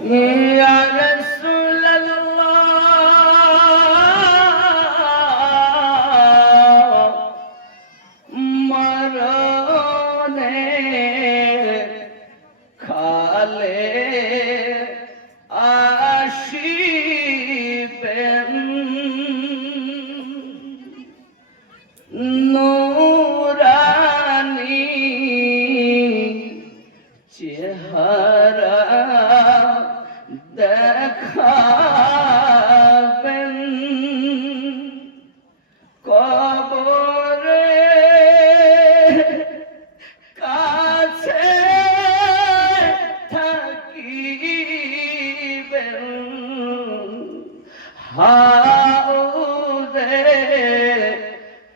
या रसूल अल्लाह मरने खाले आशिबेन नूरानी চেহারা দেখাবেন কবরে কাছে থাকিবেন হাউদে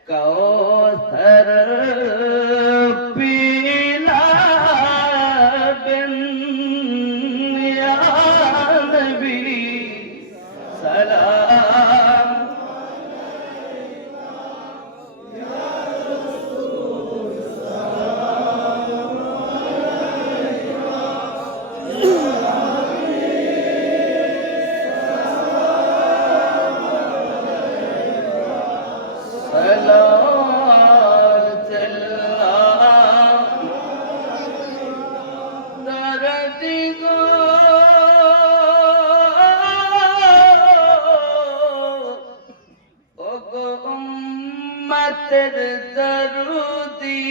কাউসার পিলাবেন ইয়া নবী সালাম উম্মতের দরুদি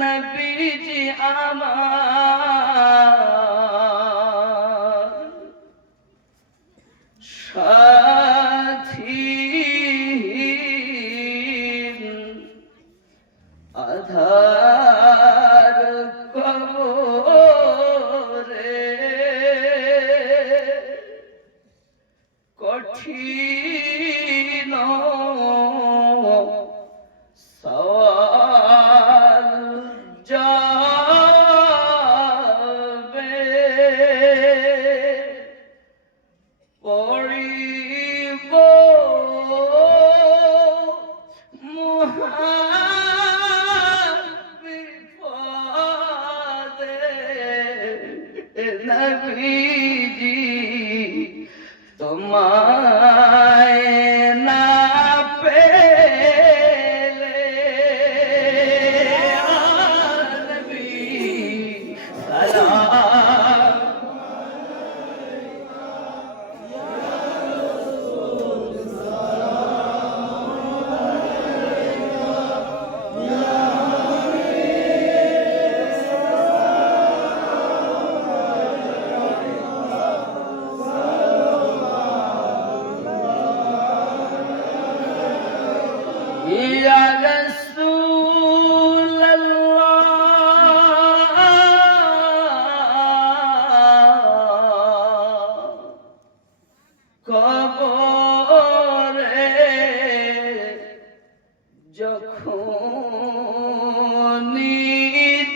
নবীজি আমার সাথী আধার কবরে কঠিন সওয়াল যাবে পড়িব বিপদে নবীজি তোমায় না পেলে নবী সালাম या रसूल अल्लाह কবরে যখনই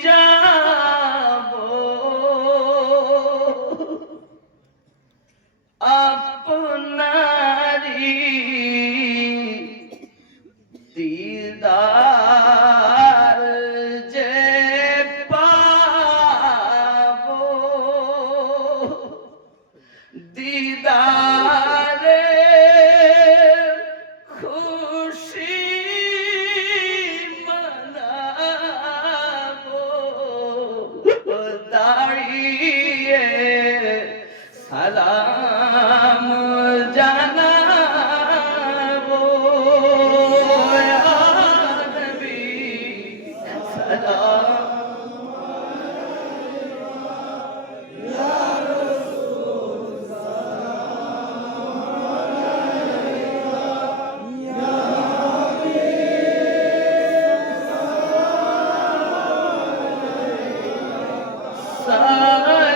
যাব আপনারি দিদার যে পাবো দিদারে খুশি মনাবো দাঁড়িয়ে সালাম জানাবো ইয়া নবী সালাম সালাত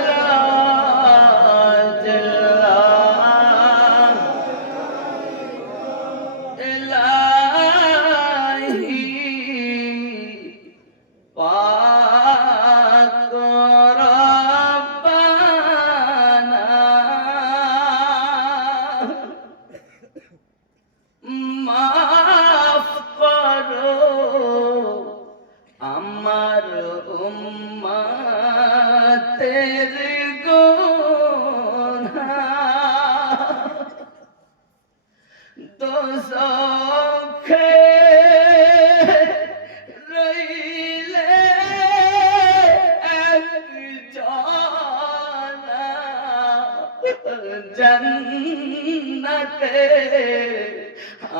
জান্নাতে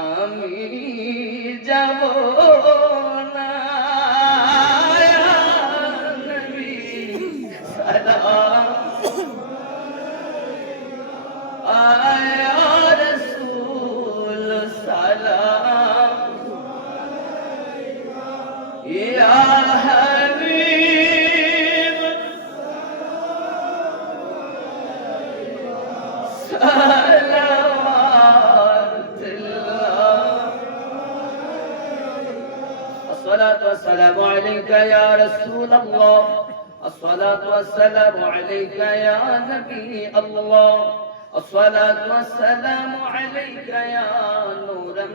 আমি যাব না ইয়া নবী সালাম ইয়া রাসূল সালাম ইয়া হাবিব الصلاة والسلام عليك يا رسول الله الصلاة والسلام عليك يا نبي الله الصلاة والسلام عليك يا نورا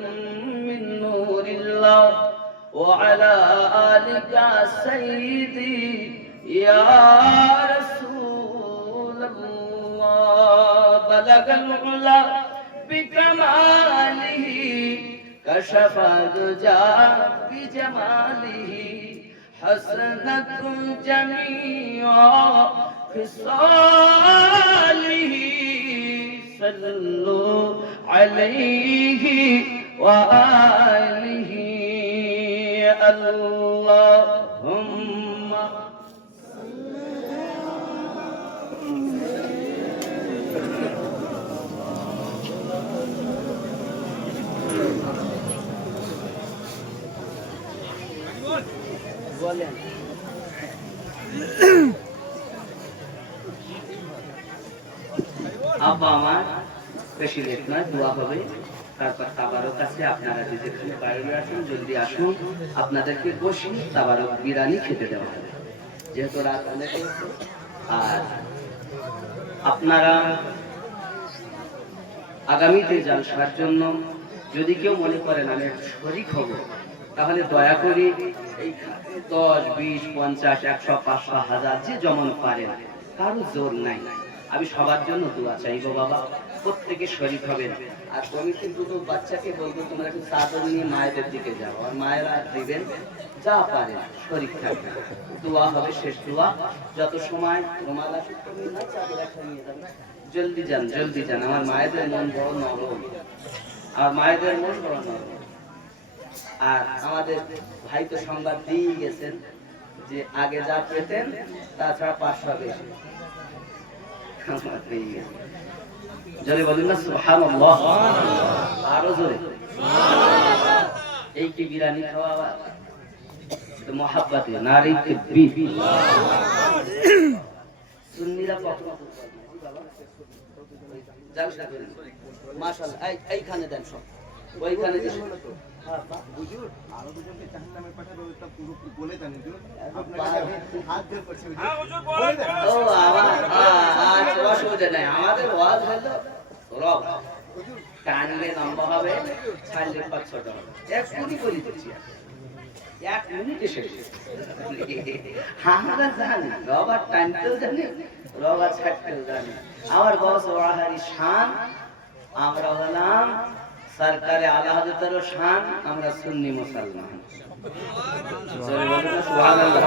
من نور الله وعلى آلك سيدي يا رسول الله بلغ العلا بكماله كشف الدجى بجماله حسنت جميع خصاله صلوا عليه وآله اللهم বলেন আব্বা আমার বেশি লেট নয় দোয়া হবে তারপর তাবারক আছে আপনারা যেখানে বাইরে আসুন জলদি আসুন আপনাদেরকে বসি তাবারক বিরিয়ানি খেতে দেওয়া হবে যেহেতু রাত অনেক আর আপনারা আগামীতে জালসার জন্য যদি কেউ মনে করেন আমি শরীক হব তাহলে দয়া করে এই 10, 20, 50, 100, 500, 1000 যে যেমন পারেন কারো জোর নাই আমি সবার জন্য দোয়া চাইবো বাবা প্রত্যেকে শরীক হবেন আর কমিটির দুটো বাচ্চাকে বলবো তোমরা একটু চাদর নিয়ে মায়েদের দিকে যাও আর মায়েরা দিবেন যা পারে শরীক থাকবে দোয়া হবে শেষ দোয়া যত সময় রুমাল আসুক তুমি না চাদর একটা নিয়ে যাবে জলদি যান আমার মায়েদের মন বড় নরম আর মায়েদের মন বড় নরম আর আমাদের ভাই তো সংবাদ দিয়ে গেছেন যে আগে যা পেতেন তাছাড়া 500 বেশি জোরে বলুন না সুবহানাল্লাহ আরো জোরে এই কি বিরিয়ানি খাওয়া তো মহব্বত নারী তাকবীর সুন্নিরা কখনো বাবা জালসা করেন মাশাআল্লাহ এইখানে দেন সব ওইখানে দেন হুজুর আরো দুজনকে জাহান্নামে পাঠাবে ওটা পুরো বলে দেন হুজুর আপনারা হাত ধরে করছে হুজুর হ্যাঁ হুজুর বলে দেন ও আজ অসুবিধা নাই আমাদের ওয়াজ হলো রব হুজুর টানলে লম্বা হবে ছাড়লে 500 টাকা এক কোটি করে দিচ্ছি এক মিনিটে শেষ আমরা জানি রবার টানতেও জানি রবার ছাড়তেও জানি আমার বস ওয়াহারি শান আমরা হলাম সরকারে আলা হযরতের শান আমরা সুন্নি মুসলমান সুবহানাল্লাহ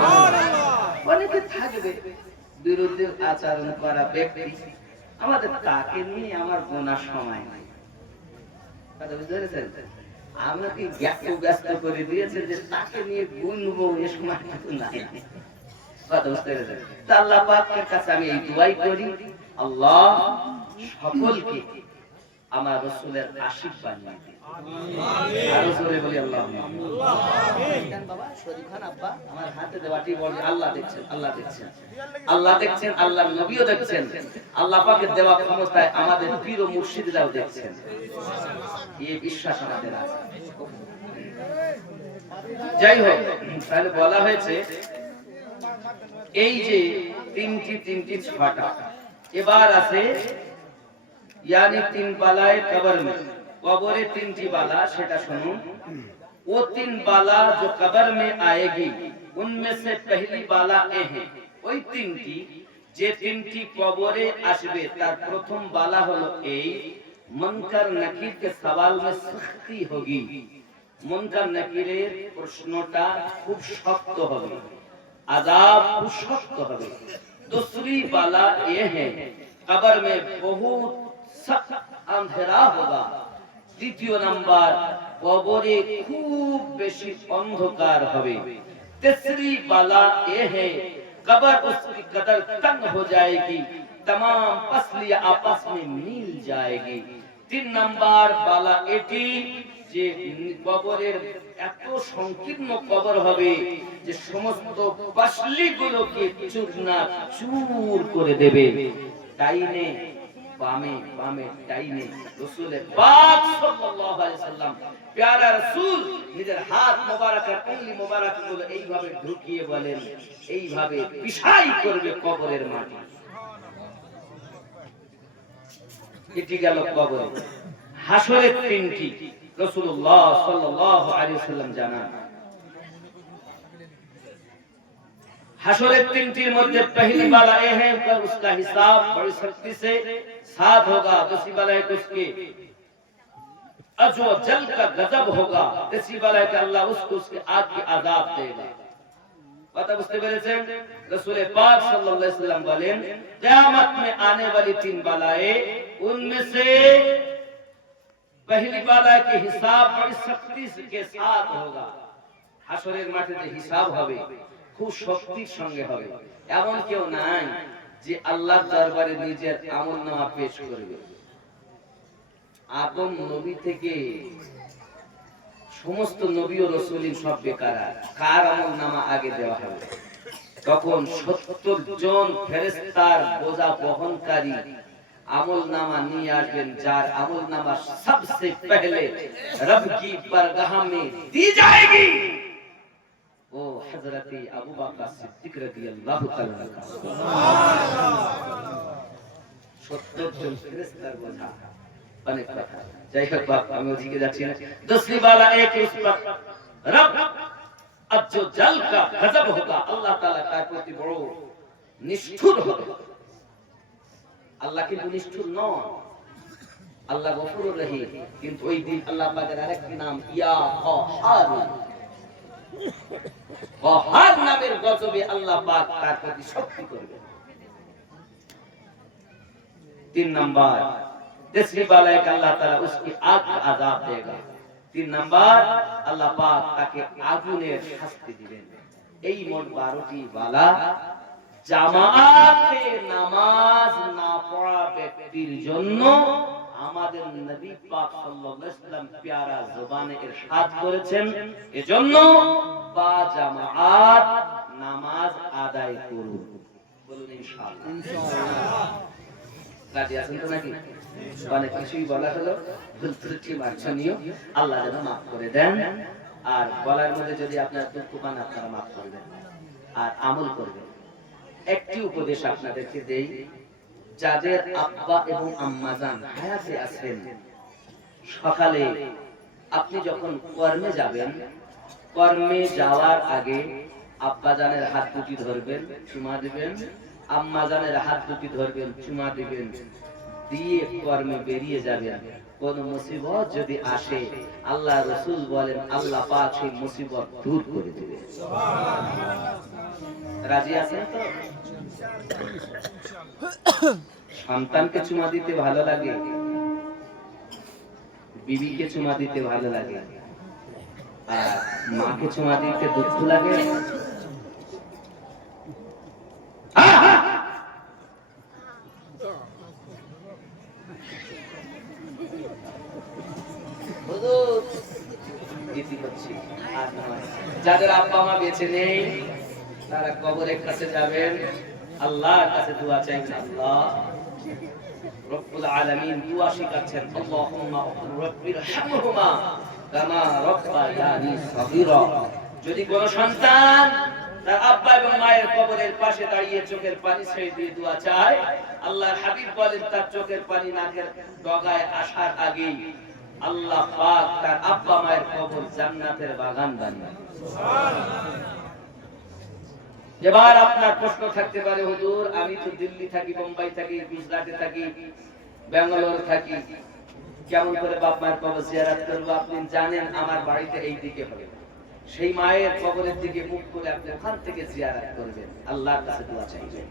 অনেকে থাকবে বিরুদ্ধে আচরণ করা ব্যক্তি আমাদের তাকে নিয়ে আমার গোনা সময় নাই কথা বুঝতে পেরেছেন আমরা কি ব্যস্ত করে দিয়েছে যে তাকে নিয়ে গুনবো এ সময় কিছু নাই কথা বুঝতে পেরেছেন আল্লাহ পাকের কাছে আমি এই দোয়াই করি আল্লাহ সকলকে আমার রাসূলের আশিক বানিয়ে দিন আমিন আরো জোরে বলি আল্লাহুম্মা আমিন বাবা শরীফ খান আব্বা আমার হাতে দেওয়াটি বলি আল্লাহ দেখছেন আল্লাহর নবীও দেখছেন আল্লাহ পাকের দেওয়া ক্ষমতায় আমাদের পীর ও মুর্শিদরাও দেখছেন এই বিশ্বাস আমাদের আছে যাই হোক তাহলে বলা হয়েছে এই যে তিনটি ছটা এবার আছে यानी 3 बालाए कब्र में कब्र 3 बाला সেটা শুনুন वो 3 बाला जो कब्र में आएगी उनमें से पहली बाला ए है ওই তিনটি যে তিনটি কবরে আসবে তার প্রথম বালা হলো এই মুনকার নাকির के सवाल में सख्ती होगी মুনকার নাকিরের প্রশ্নটা খুব শক্ত হবে আযাব খুব শক্ত হবে दूसरी बाला ये है कब्र में बहुत सख्त अंधेरा होगा। দ্বিতীয় নাম্বার, কবরে খুব বেশি অন্ধকার হবে। तीसरी बाला ये है, कब्र उसकी कदर तंग हो जाएगी, तमाम पसलियां आपस में मिल जाएगी। 3 नंबर बाला एटी যে কবরের এত সংকীর্ণ কবর হবে যে সমস্ত পাসলিগুলোকে চূর্ণার চূর করে দেবে। ডাইনে বামে বামে ডাইনে রাসূল পাক সাল্লাল্লাহু আলাইহি সাল্লাম প্যারা রাসূল নিজের হাত মোবারকের উংলি মোবারকগুলো এইভাবে ঢুকিয়ে বলেন, এইভাবে পিছাই করবে কবরের মাটি। এটি গেল কবর। হাসরের তিনটি রাসূলুল্লাহ সাল্লাল্লাহু আলাইহি সাল্লাম জানান। हशरेर तीनटीर मध्य पहली वाला ये है कि उसका हिसाब बड़ी सख्ती से साथ होगा। दूसरी वाला है कि उसके अजो जल का गजब होगा। तीसरी वाला है कि अल्लाह उसको उसके आग की आजाब देगा। पता बुझते पेरेছেন? रसूल पाक सल्लल्लाहु अलैहि वसल्लम बोलेन, क़यामत में आने वाली 3 बालाएं, उनमें से पहली बाला के हिसाब बड़ी सख्ती के साथ होगा। हशरेर माठे हिसाब হবে খুব শক্তির সঙ্গে হবে। এমন কেউ নাই যে আল্লাহর দরবারে নিজের আমলনামা পেশ করবে। আদম নবী থেকে সমস্ত নবী ও রাসূলিন সব বেকার। কার আমলনামা আগে দেওয়া হবে? তখন 70 জন ফেরেশতার বোঝা বহনকারী আমলনামা নিয়ে আসবেন, যার আমলনামা सबसे पहले रब की बरगाह में दी जाएगी। वो हजरत अबू बकर सिद्दीक রাদিয়াল্লাহু তাআলা। সুবহানাল্লাহ। 70 জন ফেরেশতার বোঝা অনেক কথা। যাই হোক বাপ, আমি ওদিকে যাচ্ছি না। दूसरी वाला एक उस पर रब अज्जो जल का गजब होगा। अल्लाह ताला তার প্রতি বড় নিষ্ঠুর হবে। আল্লাহ কিন্তু নিষ্ঠুর নন, আল্লাহ গফুরুর রহিম। কিন্তু ওই দিন আল্লাহ পাকের আরেকটি নাম ইয়া কহার, কহার নামের গজবে আল্লাহ পাক তার প্রতি শক্তি করবে। 3 नंबर, तीसरी वाला है कि अल्लाह ताला उसकी आग का अजाब देगा। 3 नंबर, अल्लाह पाक তাকে আগুনের শাস্তি দিবেন। এই মোট 12টি বালা জামাতে নামাজ না পড়া ব্যক্তির জন্য আমাদের নবী পাক সাল্লাল্লাহু আলাইহি ওয়াসাল্লাম প্যারা জবানে ইরশাদ করেছেন, এজন্য বা জামাত নামাজ আদায় করুন। বলুন ইনশাআল্লাহ। ইনশাআল্লাহ। রাজি আছেন তো নাকি? মানে কিছুই বলা হলো ভুল ত্রুটি মার্জনীয়, আল্লাহ যেন মাফ করে দেন। আর বলার মধ্যে যদি আপনারা দুঃখ পান আপনারা মাফ করবেন আর আমল করবেন। একটি উপদেশ আপনাদেরকে দেই, যাদের আব্বা এবং আম্মা জান হায়াতে আছেন, সকালে আপনি যখন কর্মে যাবেন, কর্মে যাওয়ার আগে আব্বা জানের হাত দুটি ধরবেন, চুমা দিবেন, আম্মা জানের হাত দুটি ধরবেন, চুমা দিবেন, দিয়ে কর্মে বেরিয়ে যাবেন। কোন মুসিবত যদি আসে, আল্লাহ রাসূল বলেন আল্লাহ পাক সেই মুসিবত দূর করে দিবেন। সুবহানাল্লাহ। রাজি আছেন তো? সন্তানকে চুমা দিতে ভালো লাগে, বিবিকে চুমা দিতে ভালো লাগে, আর মাকে চুমা দিতে দুঃখ লাগে। যাদের আব্বা মা বেঁচে নেই তারা কবরের কাছে যাবেন, আল্লাহর কাছে দোয়া চাইবেন। আল্লাহ রব্বুল আলামিন দোয়া শিখাচ্ছেন, আল্লাহুম্মা রাব্বিরহামহুমা কামা রাব্বায়ানি সগীরা। যদি কোন সন্তান তার আব্বা এবং মায়ের কবরের পাশে দাঁড়িয়ে চোখের পানি ছেড়ে দিয়ে দোয়া চায়, আল্লাহর হাবিব বলেন তার চোখের পানি নাকের ডগায় আসার আগেই আল্লাহ পাক তার আব্বা মায়ের কবর জান্নাতের বাগান বানায়। সুবহানাল্লাহ। এবার আপনার প্রশ্ন থাকতে পারে, হুজুর আমি তো দিল্লি থাকি, বোম্বাই থাকি, গুজরাটে থাকি, বেঙ্গালুরু থাকি, কেমন করে বাপ মায়ের কবর জিয়ারত করব? আপনি জানেন আমার বাড়িতে এই দিকে হবে, সেই মায়ের কবরের দিকে মুখ করে আপনি ওখান থেকে জিয়ারত করবেন, আল্লাহর কাছে দোয়া চাইবেন।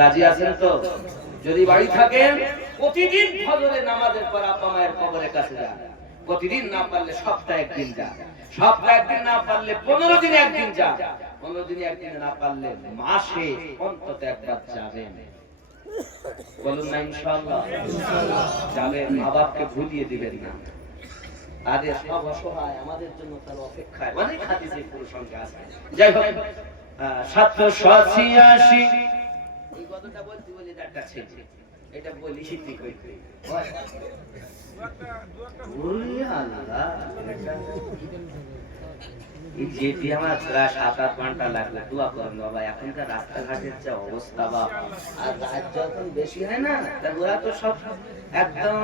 রাজি আছেন তো? যদি বাড়ি থাকেন প্রতিদিন ফজরে নামাজের পর আপা মায়ের কবরের কাছে যান। প্রতিদিন না পারলে সপ্তাহে একদিন যান, সপ্তাহে একদিন না পারলে 15 দিনে একদিন যান, 15 দিনে একদিন না পারলে মাসে অন্তত একবার যাবেন। বলুন না ইনশাআল্লাহ? যাবেন, মা বাপকে ভুলিয়ে দিবেন না। আরে সব অসহায় আমাদের জন্য তার অপেক্ষায়, অনেক হাদিসে পুরো সংখ্যা আছে। যাই হোক 786 এই কথাটা বলতে বলি একটা ছেলে এটা বলি সিদ্ধি কইতে ওরে আল্লাহ এই যেটি আমার প্রায় 7-8 ঘন্টা লাগলো দোয়া করেন বাবা। এখনকার রাস্তাঘাটের যে অবস্থা বাবা, আর রাত যখন বেশি হয় না তার ওরা তো সব একদম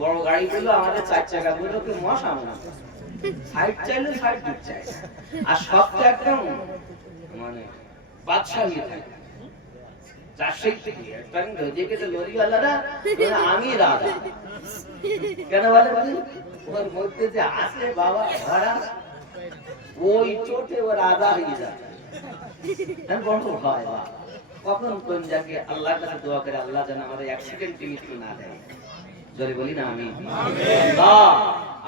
বড় গাড়িগুলো আমাদের 4 চাকাগুলোকে মশা মনে সাইড চাইলে সাইড দিতে চায়, আর সব তো একদম মানে বাদশাহী থাকে। আমি রাজা কেন বলে ওর মধ্যে যে আছে বাবা ভরা ওই চোটে ও রাজা হয়ে যায়। বড় ভয় বা কখন কোন জায়গায় আল্লাহর কাছে দোয়া করে আল্লাহ যেন আমাদের অ্যাক্সিডেন্টে মৃত্যু না দেয়। জোরে বলি না আমি আল্লাহ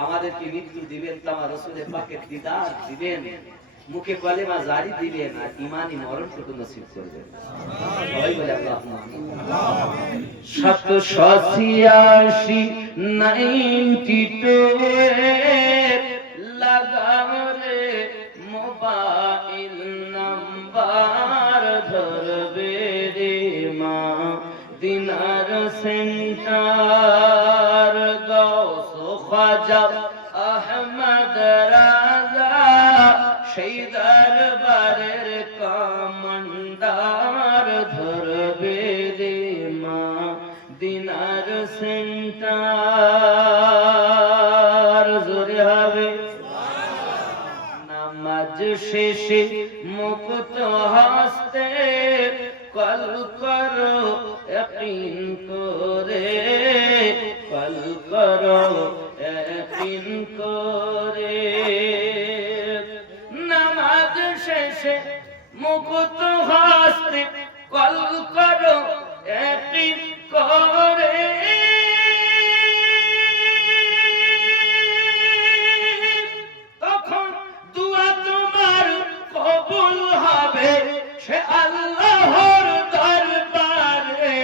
আমাদেরকে মৃত্যু দিবেন তো আমার রাসূলের পাকের দিদার দিবেন, মুখে কলেমা জারি দিবেন, আর ঈমানি মরণটুকু নসিব করবেন। সবাই বলে আল্লাহুম্মা আমিন। 786 92 লাগাও রে মোবাইল নাম্বার ধরবে রে মা দিনার সেন্টার গাউস খাজা আহমদ রাজা সেই দরবারের কমান্ডার ধরবে রে মা দিনার সেন্টার। জোরে হবে নামাজ শেষে মুক্ত হস্তে কল করো ইয়াকিন করে, কল করো ইয়াকিন করে। নামাজ শেষে মুক্ত হস্তে কল করো ইয়াকিন করে। তখন দুয়া তোমার কবুল হবে সে আল্লাহর দরবারে,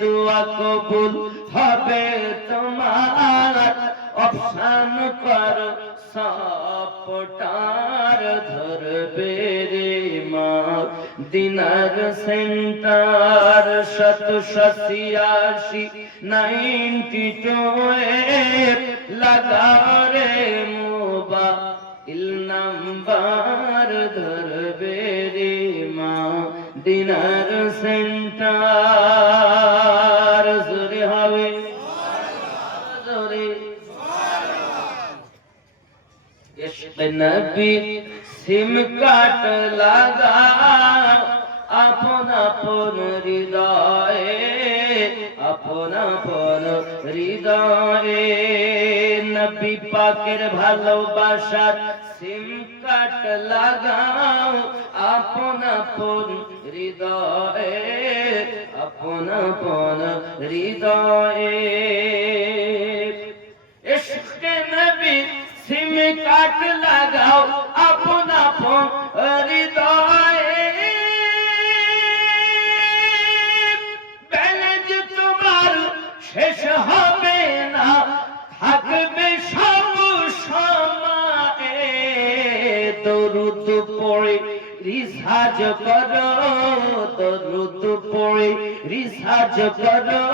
দুয়া কবুল হবে তোমার। অপশন করো সাপটার ধরবে রে মা দিনার সেন্টার। 786 92 লাগাও রে মোবাইল নাম্বার ধরবে রে মা দিনার সেন্টার। জোরে হবে জোরে ইশক নবী সিম কাট লাগা আপন আপন হৃদয়ে, আপন আপন হৃদয়ে। নবী পাকের ভালোবাসার সিম কাট লাগাও আপন আপন হৃদয়ে, আপন আপন হৃদয়ে। ইশক নবী সিম কাট লাগাও আপন আপন হৃদয়ে। ব্যালেন্স তোমার শেষ হবে না, থাকবে সব সময়ে। দরুদ পড়ে রিসাজ করো, দরুদ পড়ে রিসাজ করো।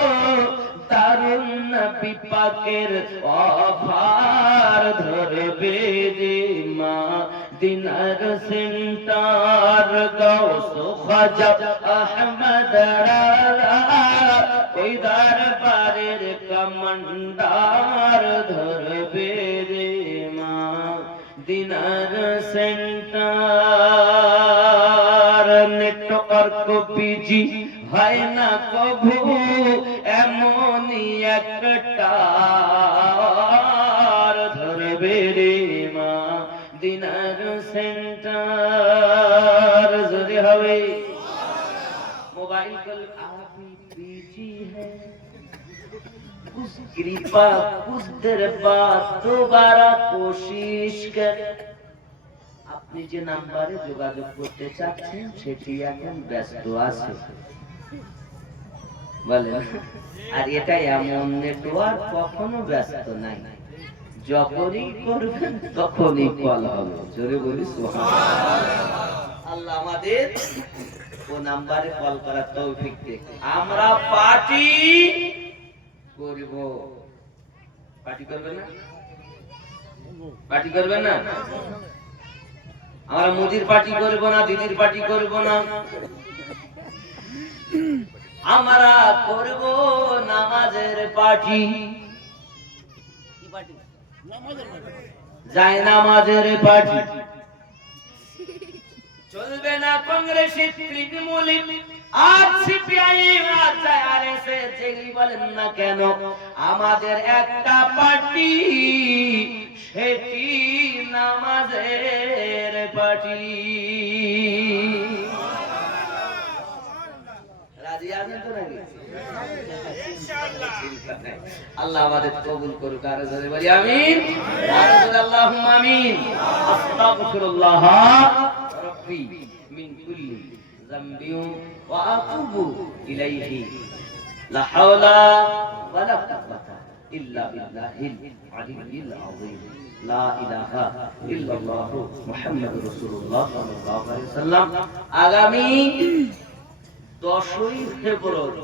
দারুন নবী পাকের অফার ধরবে রে মা দিনার সেন্টার। গাউস খাজা আহমদ রাজা ওই দরবারের কমান্ডার ধরবে রে মা দিনার সেন্টার। নেটওয়ার্ক বিজি হয় না কভু এমনই একটা ধরবে রে মা দিনার সেন্টার। যদি হবে মোবাইল आजकल आप ही बीजी है कुछ कृपा कुछ देर बाद दोबारा कोशिश कर আপনি যে নাম্বারে যোগাযোগ করতে চাচ্ছেন সেটি এখন ব্যস্ত আছে বলেন আর এটা এমন নেটওয়ার্ক কখনো ব্যস্ত নাই যখনই করবেন তখনই কল হবে জোরে বলি সুবহানাল্লাহ আল্লাহ আমাদের ও নাম্বারে কল করার তৌফিক দেন আমরা পার্টি করব পার্টি করবেন না পার্টি করবেন না আমরা মুদির পার্টি করব না দিদির পার্টি করব না আমরা করব নামাজের পার্টি কি পার্টি নামাজের পার্টি যায় নামাজের পার্টি চলবে না কংগ্রেস তৃণমূল আর সিপিআইএম আর আরএসএ যেই বলেন না কেন আমাদের একটা পার্টি সেটি নামাজের পার্টি রাজি আছেন তো নাকি ইনশাআল্লাহ আল্লাহ আমাদের কবুল করুক আর জোরে বলি আমিন আর জোরে আল্লাহুম্মা আমিন আস্তাগফিরুল্লাহ রাব্বি মিন কুল্লি যামবি ওয়া আতুবু ইলাইহি লা হাওলা ওয়া লা কুওয়াতা ইল্লা বিল্লাহিল আলিয়্যিল আযীম লা ইলাহা ইল্লাল্লাহ মুহাম্মাদুর রাসূলুল্লাহ সাল্লাল্লাহু আলাইহি ওয়াসাল্লাম আগামী 10ই ফেব্রুয়ারি